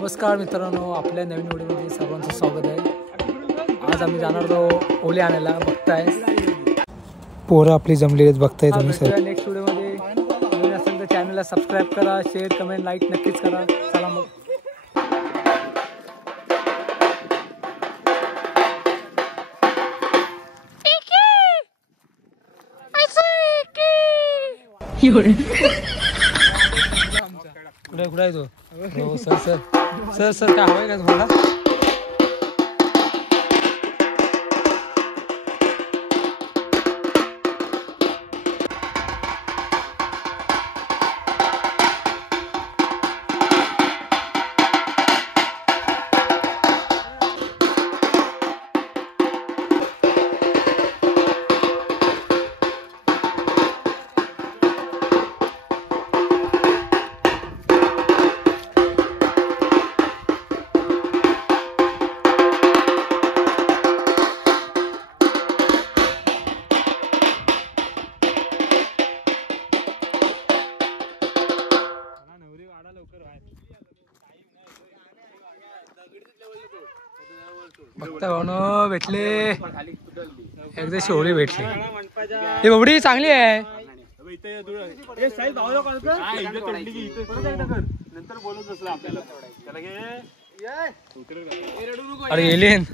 नमस्कार मित्रांनो, आपल्या नवीन व्हिडिओमध्ये सर्वांचं स्वागत आहे। आज आम्ही जाणार आहोत ओले आणायला। बघताय पोरं आपली जमलेली आहेत, बघताय तुम्ही सर। नेक्स्ट व्हिडिओमध्ये नवीन असेल तर चॅनलला सबस्क्राईब करा, शेअर कमेंट लाईक नक्कीच करा। चला मग कुठे आहे तो? हो सर सर सर सर काय हवंय का तुम्हाला? बघता भाऊ भेटले, एकदा शेवळी भेटली। ही बबडी चांगली आहे। अरे एलियन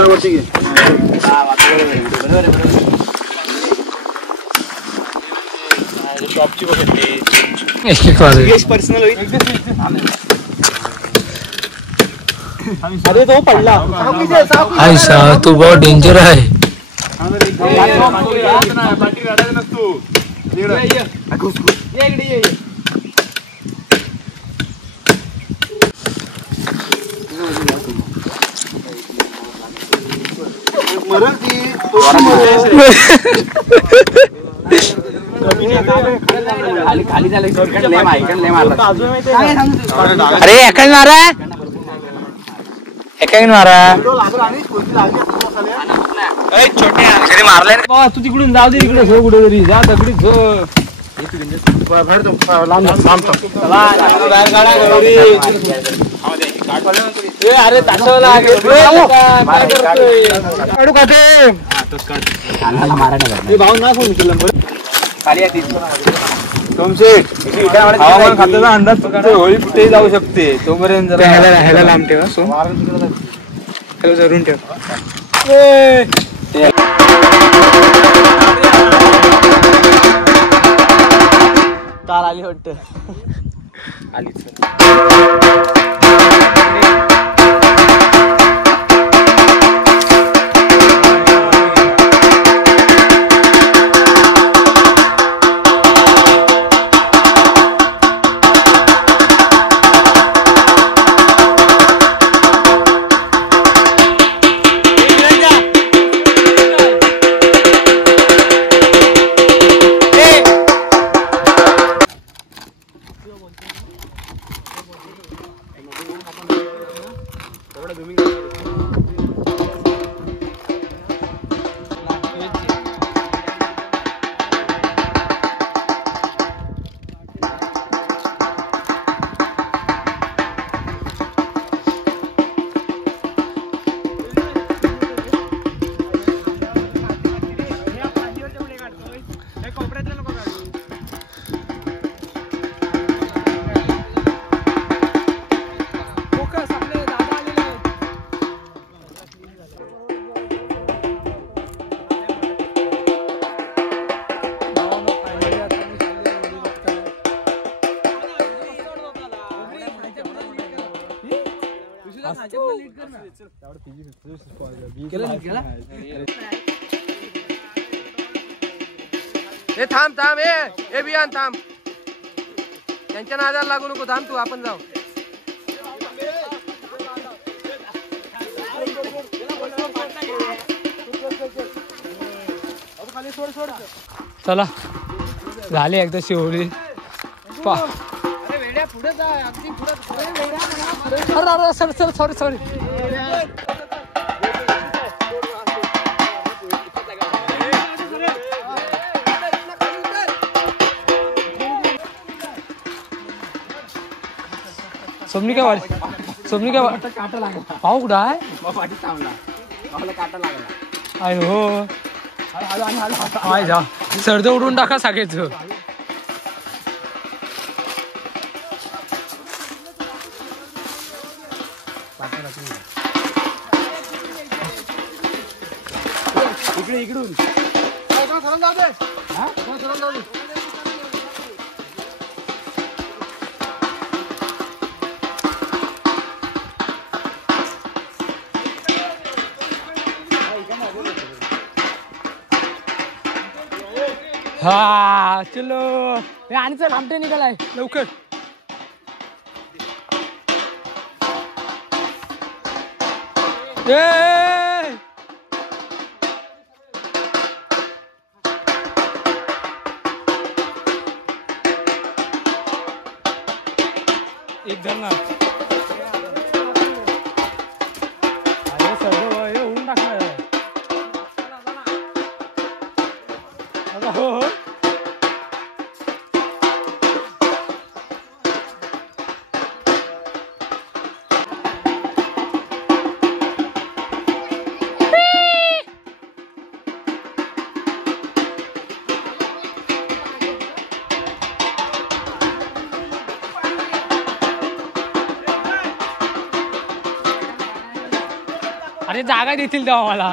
वरती घे टॉपची पर्सनल अरे तो पडला। आयशा तू बहुत डेंजर आहे। अरे एकाने मारा, एकाने मारा। छोटे मारले तू तिकडून जाऊ दे, तिकडे झो कुठे तरी जा, दगडी झो। अरे भाऊ ना फोन केला हवामान खात्याचा अंदाज होळी कुठेही जाऊ शकते, तोपर्यंत ह्याला लांब ठेवा। सो ह्याला जरून ठेव। कार आली वाटतं, आलीच। हे थांब थांब, हे बियान थांब, त्यांच्या नादाला लागू नको। थांब तू, आपण जाऊ। चला झाली एकदा शेवळी। अरे सॉरी सॉरी सॉरी। सोमनी काय वाट सोमनी काय वाट काटा लागला पाहू कुठं आहे पाठी थांबला मला काटा लागला आय हो आय जा सर्द उडून टाका सगळेच इकडे इकडून सरळ जाऊ दे सरळ जाऊ दे हा चलो आणि चल आमटे निघालाय लवकर एक जण अरे सर्व होऊन टाकणार हो अरे जागा देतील तेव्हा मला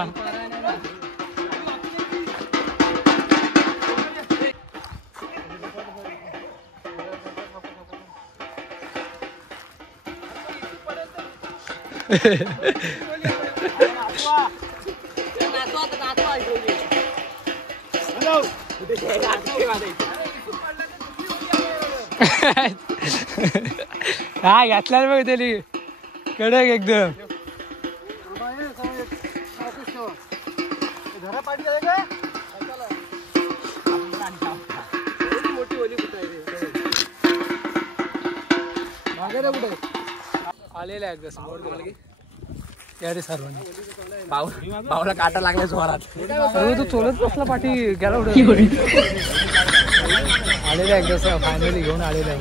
हा घातला बघ त्याली कडक एकदम आलेला एकदा समोर अरे सर्वांनी भाऊला काटा लागला जोरात सर्व तो चोलत बसला पाठी गेला उडे आलेला एकदा फायनली घेऊन आलेला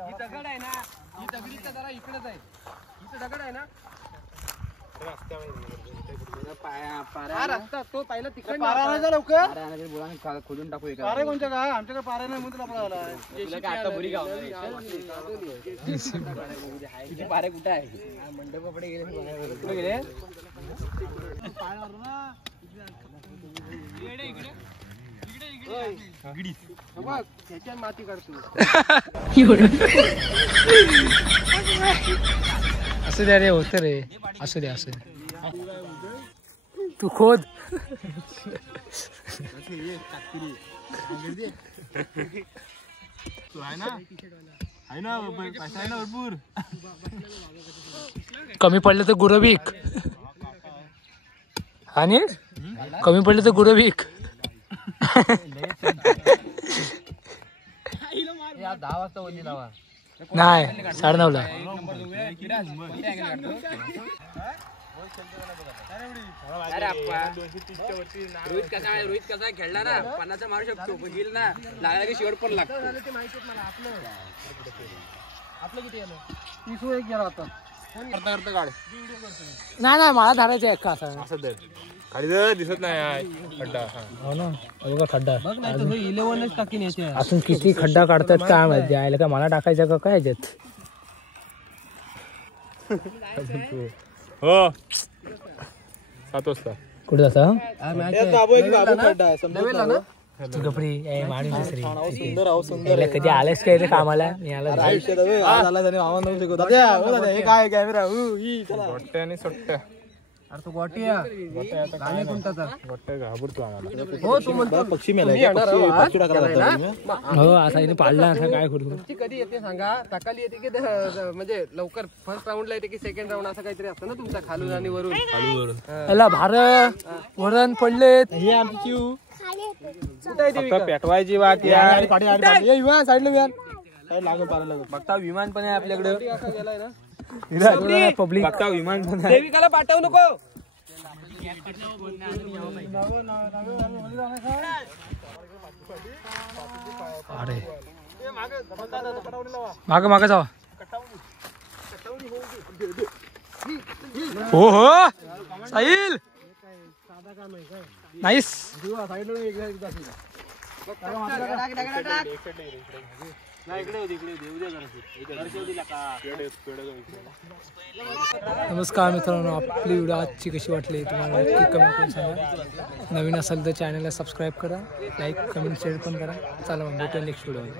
ही दगड आहे ना ही दगडीचा जरा इकडेच आहे इथं दगड आहे ना हा रस्ता तो पहिला तिकडे लवकर खोदून टाकू पारे कोणत्या का आमच्याकडे पारे नाही म्हणून पारे कुठे आहे मंडपाकडे गेले कुठे गेले माती काढतो असं द्या रे होत रे असू द्या असं तू खोद कमी पडलं तर गुरविक आणि कमी पडलं तर गुरविक 10 वाजता वरती लावा नाही 9:30ला रोहित कसा खेळला ना 50 मारू शकतो पण गेल ना लागला की शेवट पण लागतो आपलं किती आलं 31 गेला आता करता काढ नाही मला धरायचं आहे का असं खाली दिसत नाही खड्डा हो ना बघा खड्डा 11च टाकीन याचे अजून किती खड्डा काढतात काय माहिती आयला का मला टाकायचं का काय याच्यात हो 7 वाजता कुठे जाता कपडे कधी आलेस काय कामाला मी आला आणि सुट्ट्या अरे तो गोटिया गाणे कोणताचा गोट्या घाबरतो आम्हाला हो तू म्हणतो पक्षी मेला हो असा पाळला असं काय करू तुमची कधी येते सांगा सकाळी येते की म्हणजे लवकर फर्स्ट राऊंडला येते की सेकंड राऊंड असं काहीतरी असतं ना तुमचा खालून आणि वरून याला भार वरण पडलेत ही आमची कुठे आहे फक्त पेटवायची बाकी आहे साईडला बघता विमान पण आहे आपल्याकडे पब्लिक बघता विमान पण आहे. देविकाला पाठवू नको. अरे माग माग जावा. हो हो साहिल नाईस. नमस्कार मित्रांनो, आपली व्हिडिओ आजची कशी वाटली तुम्हाला नक्की कमेंट करून सांगा. नवीन असेल तर चॅनलला सबस्क्राईब करा, लाईक कमेंट शेअर पण करा. चला मग भेटूया नेक्स्ट व्हिडिओ.